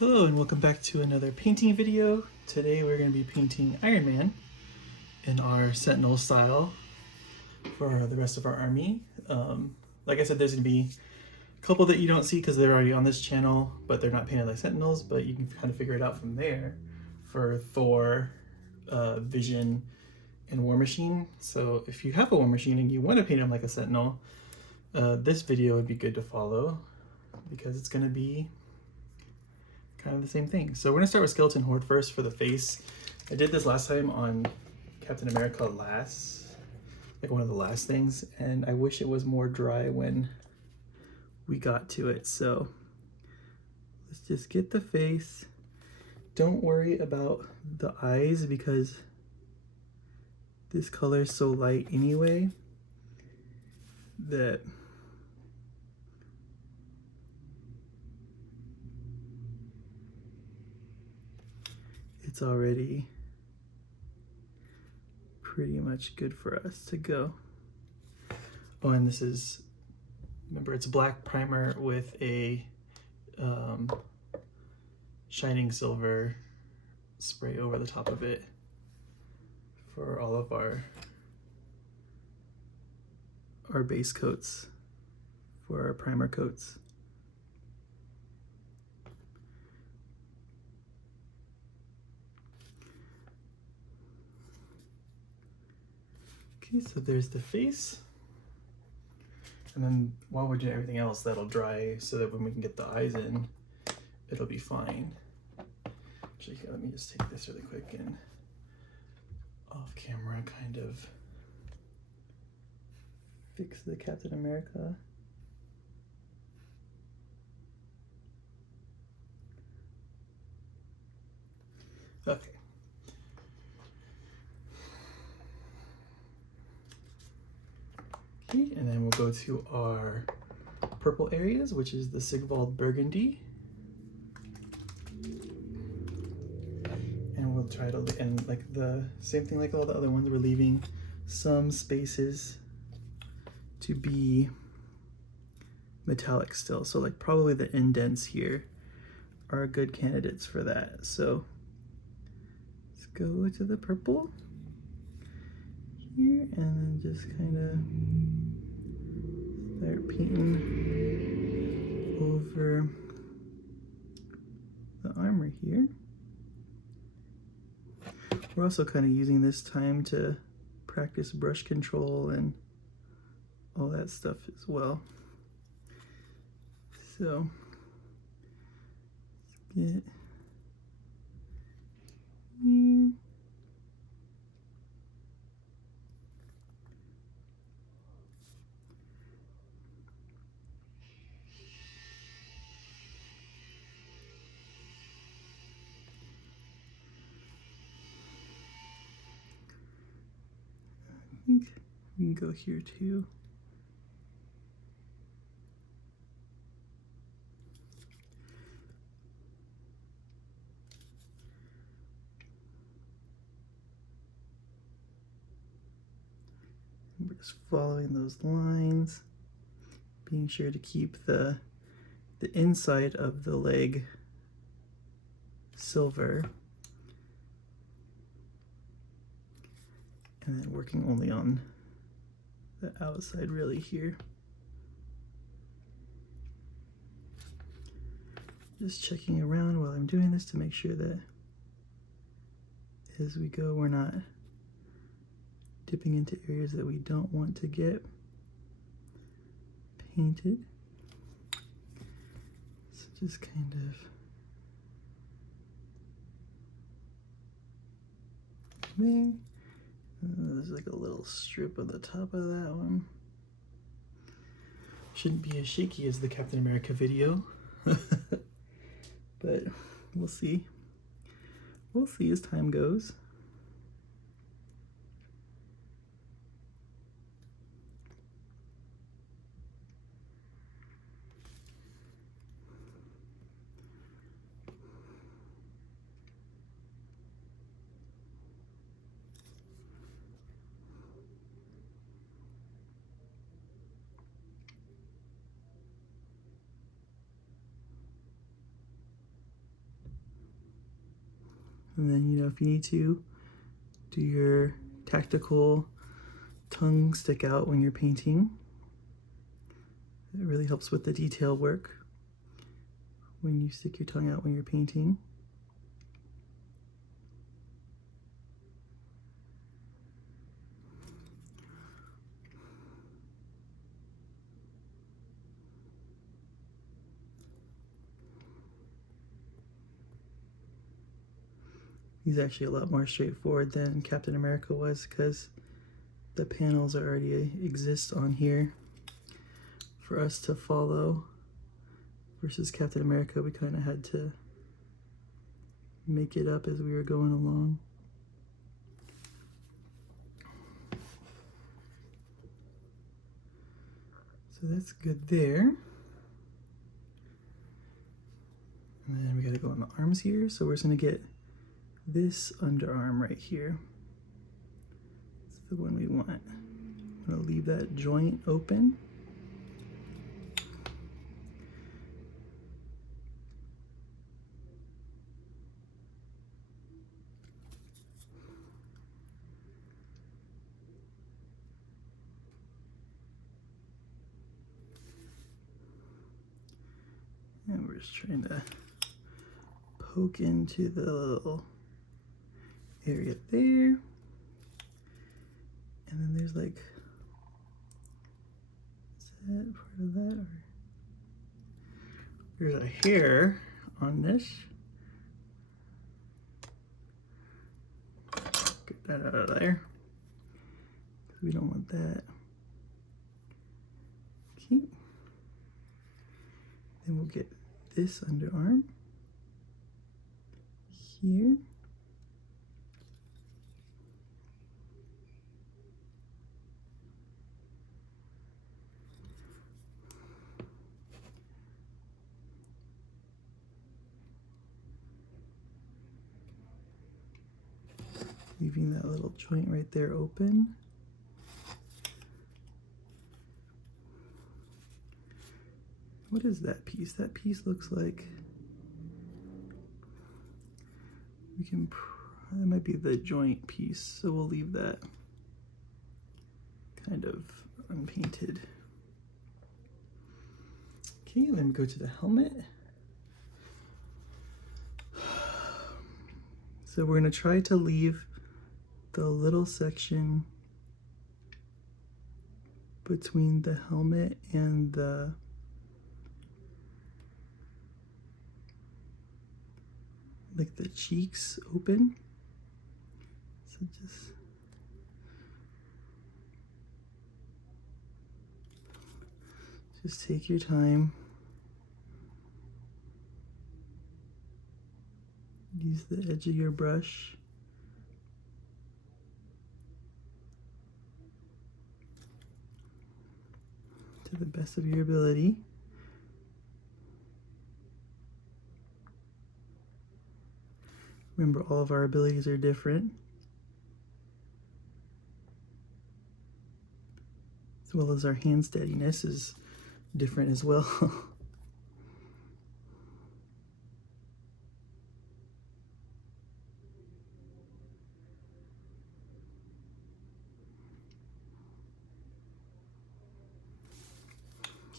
Hello and welcome back to another painting video. Today we're going to be painting Iron Man in our Sentinel style for the rest of our army. Like I said, there's going to be a couple that you don't see because they're already on this channel, but they're not painted like Sentinels, but you can kind of figure it out from there for Thor, Vision, and War Machine. So if you have a War Machine and you want to paint him like a Sentinel, this video would be good to follow because it's going to be kind of the same thing. So we're gonna start with Skeleton Horde first for the face. I did this last time on Captain America like one of the last things, and I wish it was more dry when we got to it. So let's just get the face. Don't worry about the eyes because this color is so light anyway that it's already pretty much good for us to go. Oh, and this is, remember, it's black primer with a shining silver spray over the top of it for all of our base coats, for our primer coats. Okay, so there's the face. And then while we're doing everything else, that'll dry so that when we can get the eyes in, it'll be fine. Actually, here, let me just take this really quick and off camera kind of fix the Captain America. Okay. And then we'll go to our purple areas, which is the Sigvald Burgundy. And we'll try to, and like the same thing like all the other ones, we're leaving some spaces to be metallic still. So like probably the indents here are good candidates for that. So let's go to the purple here and then just kind of start painting over the armor here. We're also kind of using this time to practice brush control and all that stuff as well. So let's get here. I think we can go here too. We're just following those lines, being sure to keep the inside of the leg silver, and then working only on the outside really here. Just checking around while I'm doing this to make sure that as we go we're not dipping into areas that we don't want to get painted. So just kind of there. There's like a little strip on the top of that one. Shouldn't be as shaky as the Captain America video. But we'll see. We'll see as time goes. And then, you know, if you need to, do your tactical tongue stick out when you're painting. It really helps with the detail work when you stick your tongue out when you're painting. He's actually a lot more straightforward than Captain America was because the panels already exist on here for us to follow. Versus Captain America, we kind of had to make it up as we were going along. So that's good there. And then we gotta go on the arms here. So we're just gonna get this underarm right here. It's the one we want. I'm gonna leave that joint open. And we're just trying to poke into the little area there. And then there's like, is that part of that? Or there's a hair on this. Get that out of there, because we don't want that. Okay. Then we'll get this underarm here. Leaving that little joint right there open. What is that piece? That piece looks like we can, that might be the joint piece, so we'll leave that kind of unpainted. Okay, then we go to the helmet. So we're gonna try to leave the little section between the helmet and the like the cheeks open. So just take your time. Use the edge of your brush. To the best of your ability. Remember, all of our abilities are different, as well as our hand steadiness is different as well.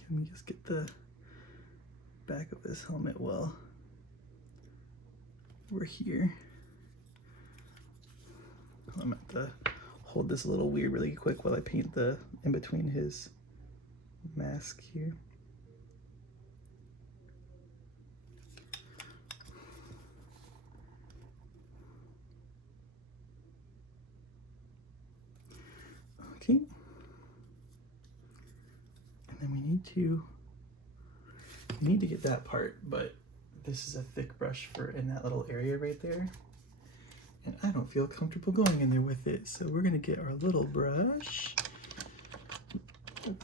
Can we just get the back of this helmet well? We're here. I'm going to have to hold this a little weird really quick while I paint the in between his mask here. Okay. And then we need to get that part, but this is a thick brush for in that little area right there. And I don't feel comfortable going in there with it. So we're gonna get our little brush. And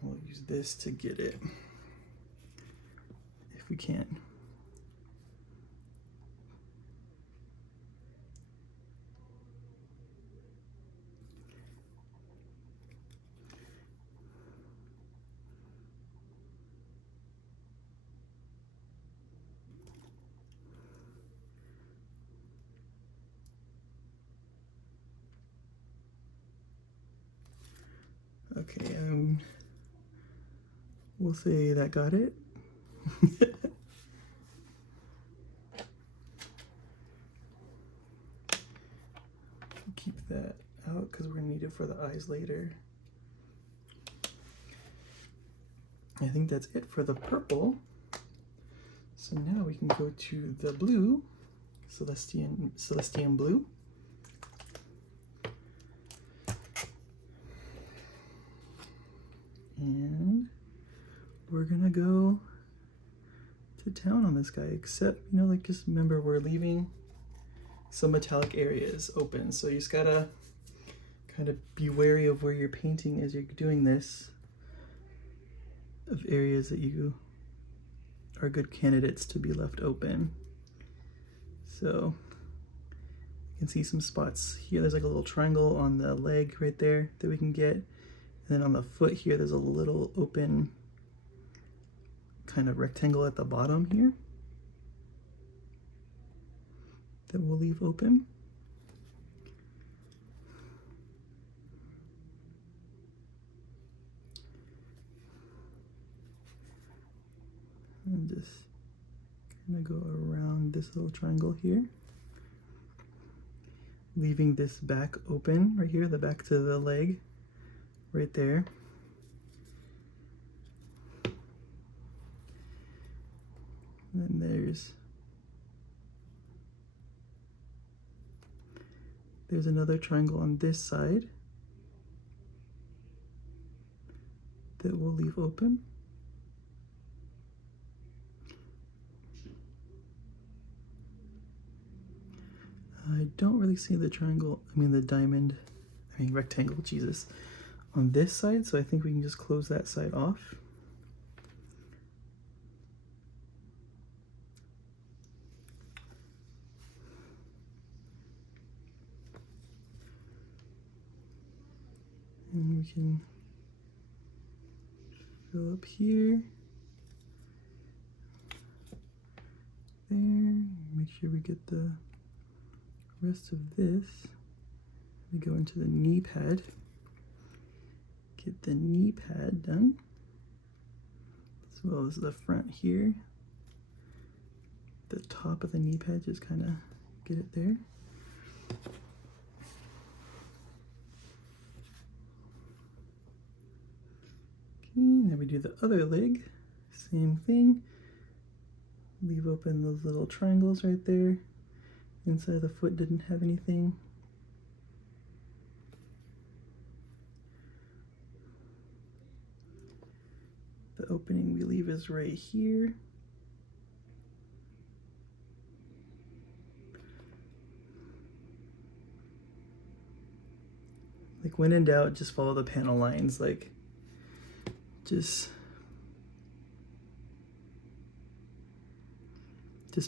we'll use this to get it, if we can. Okay, we'll say that got it. Keep that out because we're gonna need it for the eyes later. I think that's it for the purple. So now we can go to the blue, Celestian blue. And we're gonna go to town on this guy, except, you know, like, just remember we're leaving some metallic areas open. So you just gotta kind of be wary of where you're painting as you're doing this, of areas that you are good candidates to be left open. So you can see some spots here. There's like a little triangle on the leg right there that we can get. And then on the foot here, there's a little open kind of rectangle at the bottom here that we'll leave open. And just kind of go around this little triangle here, leaving this back open right here, the back to the leg right there. And then there's another triangle on this side that we'll leave open. I don't really see the triangle, the rectangle, Jesus, on this side, so I think we can just close that side off. And we can fill up here, there, make sure we get the rest of this. We go into the knee pad, get the knee pad done, as well as the front here. The top of the knee pad, just kind of get it there. Okay, then we do the other leg, same thing. Leave open those little triangles right there. Inside the foot didn't have anything. The opening we leave is right here. Like, when in doubt, just follow the panel lines. Like, just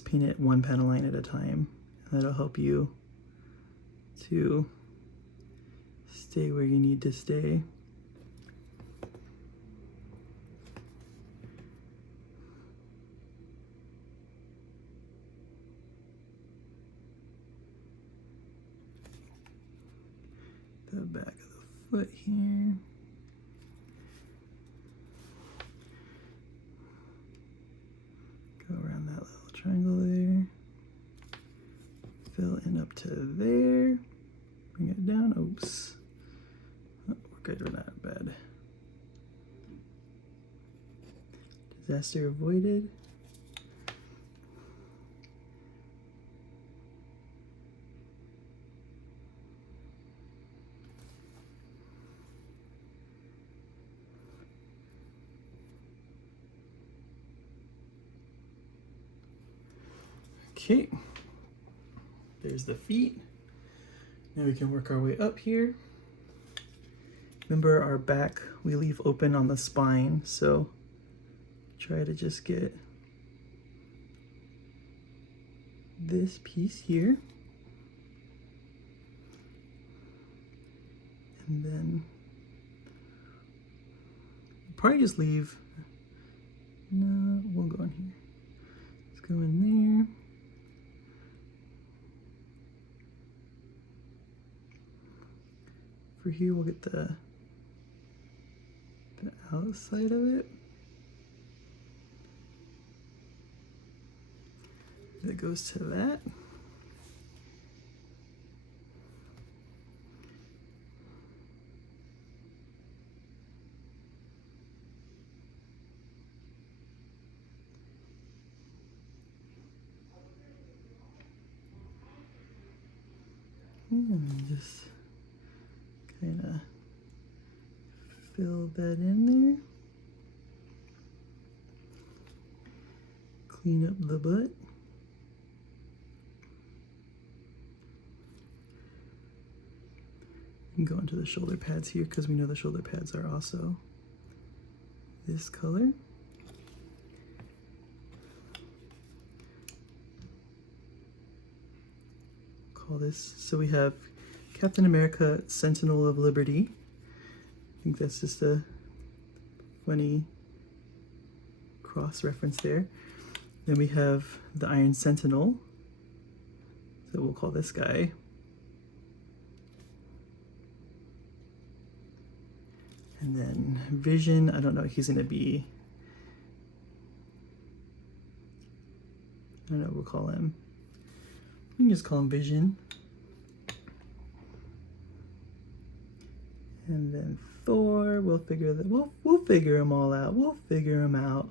paint it one panel line at a time. That'll help you to stay where you need to stay. The back of the foot here. Go around that little triangle there. Fill in up to there. Bring it down. Oops. Oh, we're good. We're not bad. Disaster avoided. Okay, there's the feet. Now we can work our way up here. Remember, our back we leave open on the spine, so try to just get this piece here. And then probably just leave, no, we'll go in here. Let's go in there. For here, we'll get the outside of it. That goes to that. And just kind of fill that in there. Clean up the butt. And go into the shoulder pads here because we know the shoulder pads are also this color. Call this, so we have Captain America, Sentinel of Liberty. I think that's just a funny cross reference there. Then we have the Iron Sentinel, so we'll call this guy. And then Vision, I don't know, he's gonna be, I don't know, we'll call him, we can just call him Vision. And then Thor, we'll figure that, we'll figure them all out, we'll figure them out.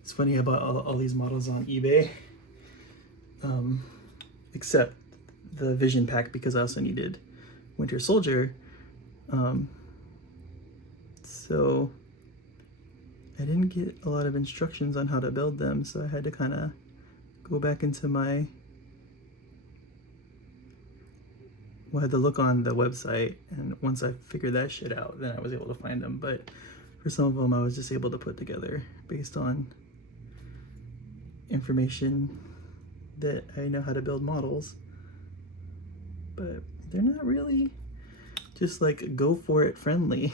It's funny about all these models on eBay. Except the Vision pack, because I also needed Winter Soldier. So I didn't get a lot of instructions on how to build them, so I had to kind of go back into my, well, I had to look on the website, and once I figured that shit out, then I was able to find them. But for some of them, I was just able to put together based on information that I know how to build models, but they're not really just like go for it friendly.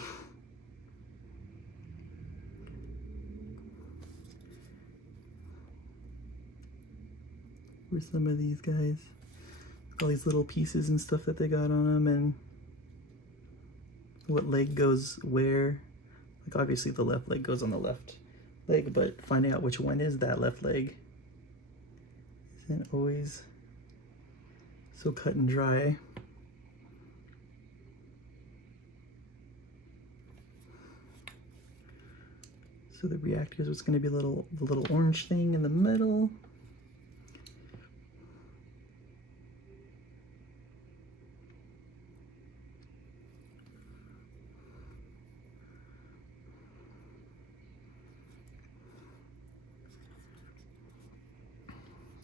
For some of these guys, all these little pieces and stuff that they got on them, and what leg goes where. Like obviously the left leg goes on the left leg, but finding out which one is that left leg isn't always so cut and dry. So the reactor is what's going to be the little orange thing in the middle.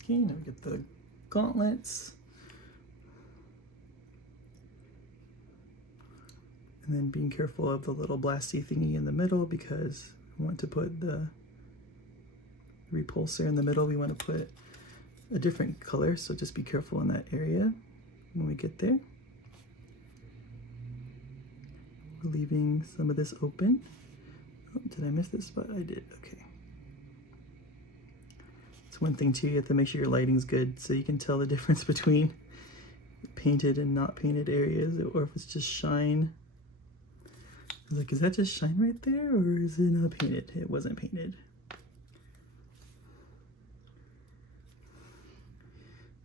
Okay, now we get the gauntlets. And then being careful of the little blasty thingy in the middle, because I want to put the repulsor in the middle. We want to put a different color, so just be careful in that area when we get there. We're leaving some of this open. Oh, did I miss this spot? I did, okay. It's one thing too, you have to make sure your lighting's good so you can tell the difference between painted and not painted areas, or if it's just shine. I was like, is that just shine right there, or is it not painted? It wasn't painted.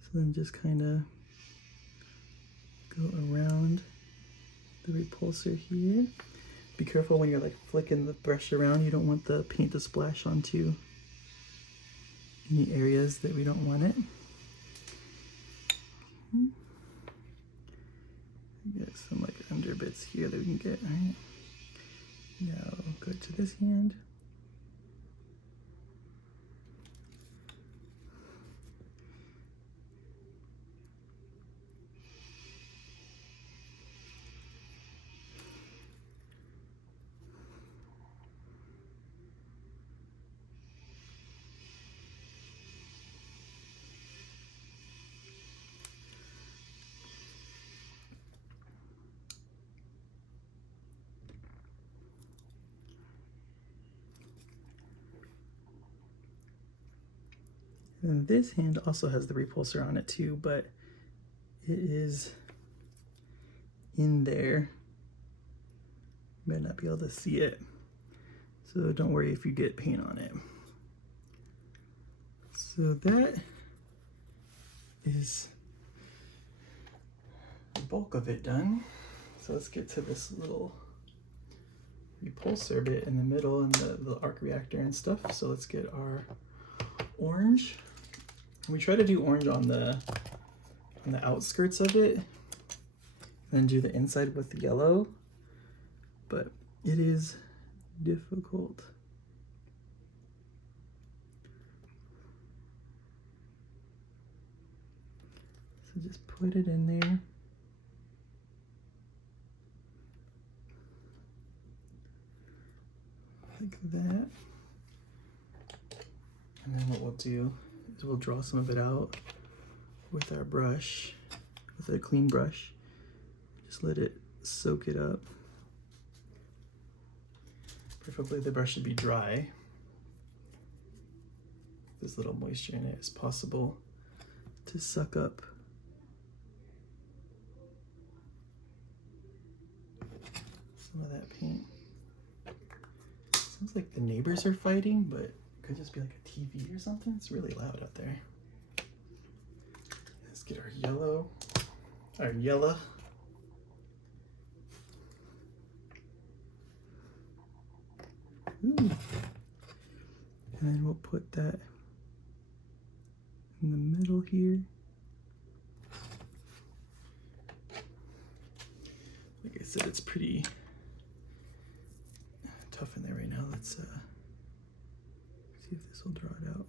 So then just kind of go around the repulsor here. Be careful when you're like flicking the brush around. You don't want the paint to splash onto any areas that we don't want it. Get some like under bits here that we can get. All right. Now go to this hand. And this hand also has the repulsor on it too, but it is in there. You might not be able to see it, so don't worry if you get paint on it. So that is the bulk of it done. So let's get to this little repulsor bit in the middle and the arc reactor and stuff. So let's get our orange. We try to do orange on the outskirts of it, and then do the inside with the yellow, but it is difficult. So just put it in there. Like that. And then what we'll do is we'll draw some of it out with our brush, with a clean brush. Just let it soak it up. Preferably the brush should be dry. There's little moisture in it as possible to suck up some of that paint. Sounds like the neighbors are fighting, but it could just be like a TV or something. It's really loud out there. Let's get our yellow. Ooh. And then we'll put that in the middle here. Like I said, it's pretty tough in there right now. Let's see if this will draw it out.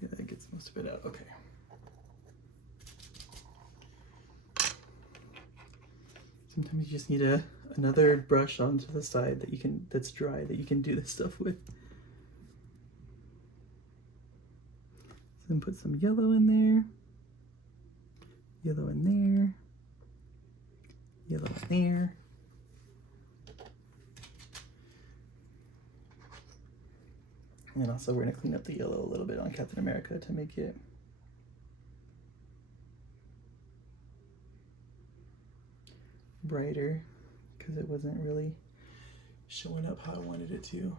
Yeah, that gets most of it out. Okay. Sometimes you just need another brush onto the side that's dry, that you can do this stuff with. Then put some yellow in there, yellow in there, yellow in there. And also we're gonna clean up the yellow a little bit on Captain America to make it brighter, because it wasn't really showing up how I wanted it to.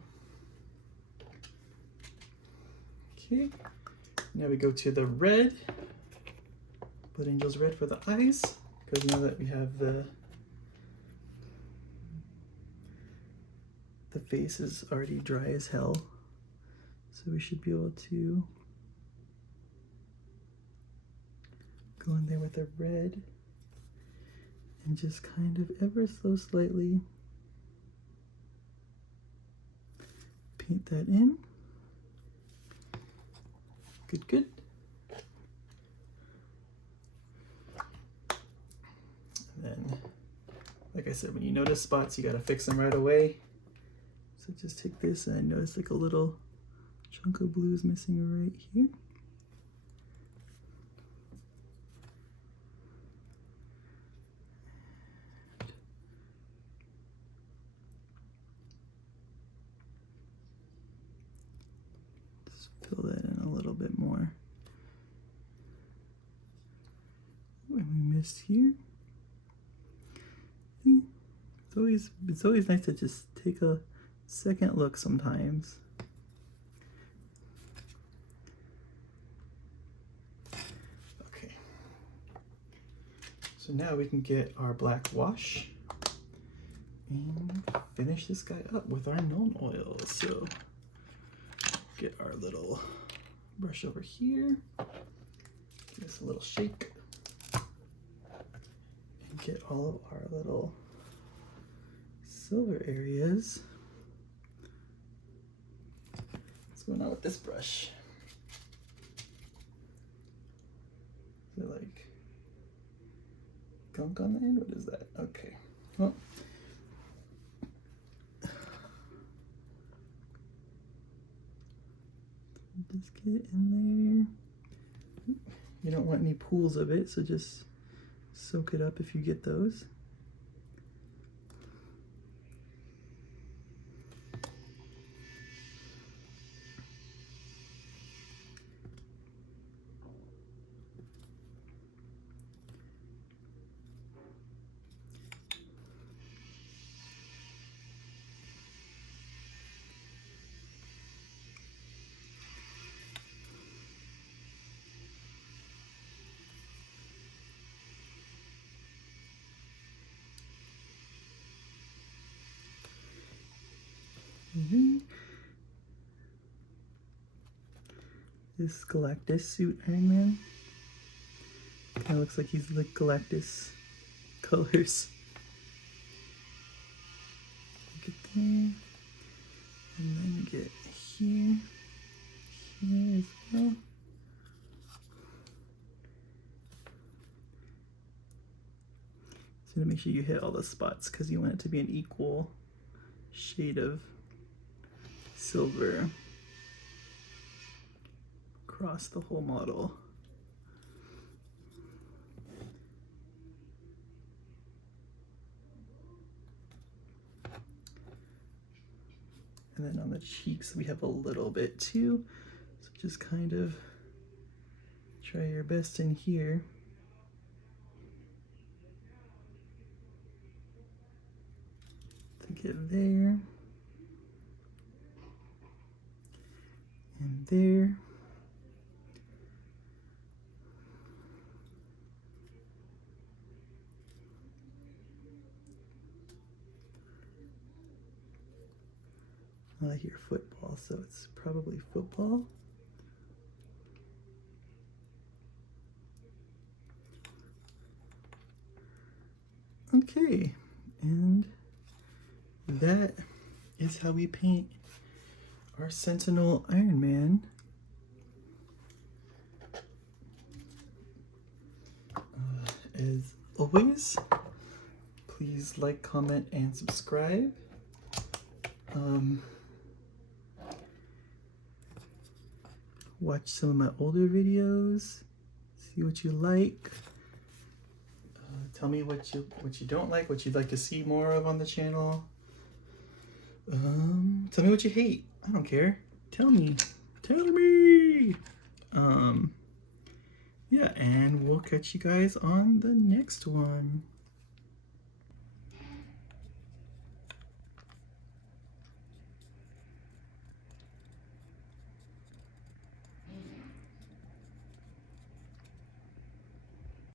Okay, now we go to the red, Blood Angel's red for the eyes, because now that we have the face is already dry as hell, so we should be able to go in there with the red and just kind of ever so slightly paint that in. Good, good. And then, like I said, when you notice spots, you gotta fix them right away. So just take this, and I noticed like a little chunk of blue is missing right here. Just fill that in a little bit more. And we missed here. See? It's always nice to just take a second look sometimes. Okay. So now we can get our black wash and finish this guy up with our known oil. So get our little brush over here, give us a little shake, and get all of our little silver areas. What's going on with this brush? Is it like gunk on the end? What is that? Okay. Well, just get it in there. You don't want any pools of it, so just soak it up if you get those. this Galactus suit Iron Man. Kind of looks like he's like Galactus colors. Get there, and then get here, here as well. So to make sure you hit all the spots because you want it to be an equal shade of silver across the whole model. And then on the cheeks, we have a little bit too. So just kind of try your best in here. To get there. And there. I hear football, so it's probably football. Okay, and that is how we paint our Sentinel Iron Man. As always, please like, comment, and subscribe. Watch some of my older videos, see what you like. Tell me what you don't like, what you'd like to see more of on the channel. Tell me what you hate. I don't care. Tell me. Tell me. Yeah, and we'll catch you guys on the next one.